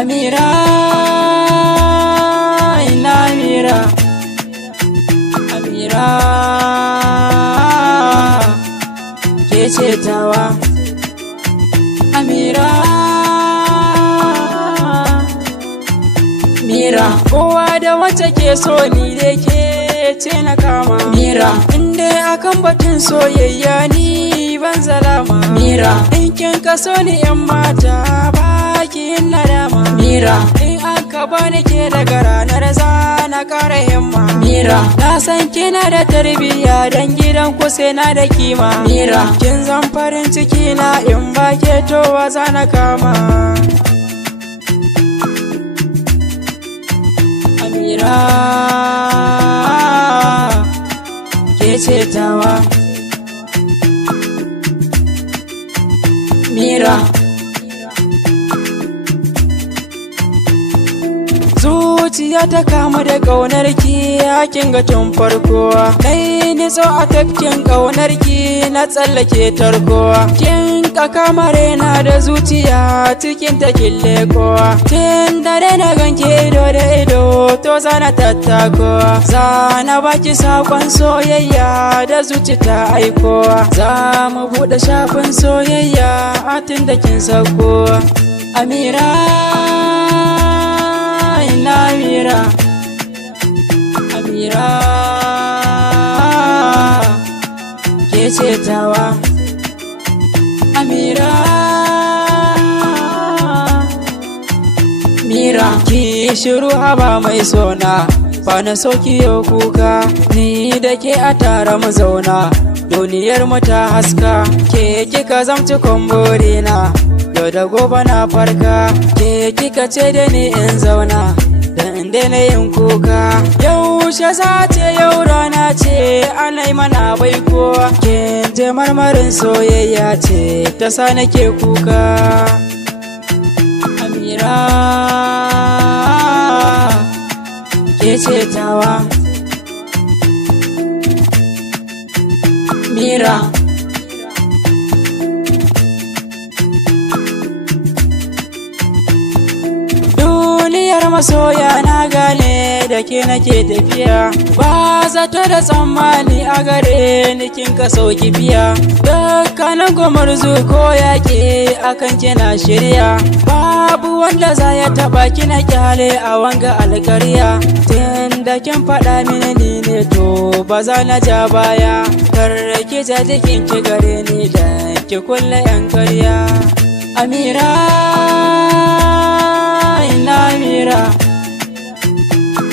Amira, ina Amira, Amira, ke ce tawa, Amira, Mira, kowa da wacce ke so ni da ke ce na kama. Mira, inda akan batun soyayya ni ban zalama. Mira, in kin kaso ni yan mata baki yin nadama. Mira, in aka bani ke daga ranar za na kara himma. Mira, na san kina da tarbiyya dan gidan ku sai na da kima. Mira, kin zan farin ciki na in ba ke towa za na kama. Amira, ke ce tawa, Mira. Zuciya ta kama da ƙaunarki hakin ga tun farko. Dai ni so a tafkin ƙaunarki na tsallake tarkowa. Kin ka kama raina da zuciya cikin ta killekowa. Tun dare na ganke ido da ido to zana tattakowa. Zana baki sakon soyayya da zuci ta aikowa. Za mu buɗe shafin soyayya a tun da kin saukowa. Amira, ina Amira, Amira, ke ce tawa, Amira, Mira, ki shiru haba mai sona, ba na so ki yau kuka, ni da ke a tare mu zauna, duniyar mu ta haska, ke kika zamci kumburina, yau da gobe na farka, ke kika ce da ni in zauna. Dan daina yin kuka, yaushe za ce yau rana ce ana yi mana baiko. Kin je marmarin soyayya ce ta sa nake kuka. Amira, ke ce tawa, Mira. Masoya na gane da ke nake tafiya, ba zato da tsammani a gare ni kin ka sauki biya. Dukkanin gumurzu ko yaƙi akan kina shirya, babu wanda za ya taɓa kina kyale a wanga alƙarya. Tun da kin faɗa mini ni ne to ba za na ja baya, kar ki ja jikin ki gare ni da ki kulle yan karya. Amira, ina Amira,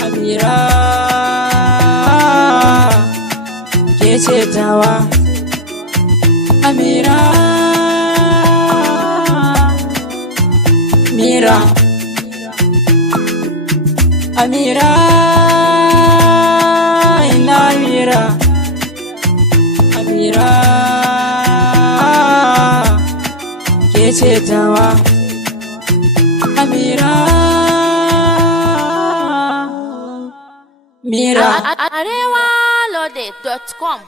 Amira, ke ce tawa, Amira, Mira, Amira, ina Amira, Amira, ke ce tawa, Amira, Mira. arewaloaded.com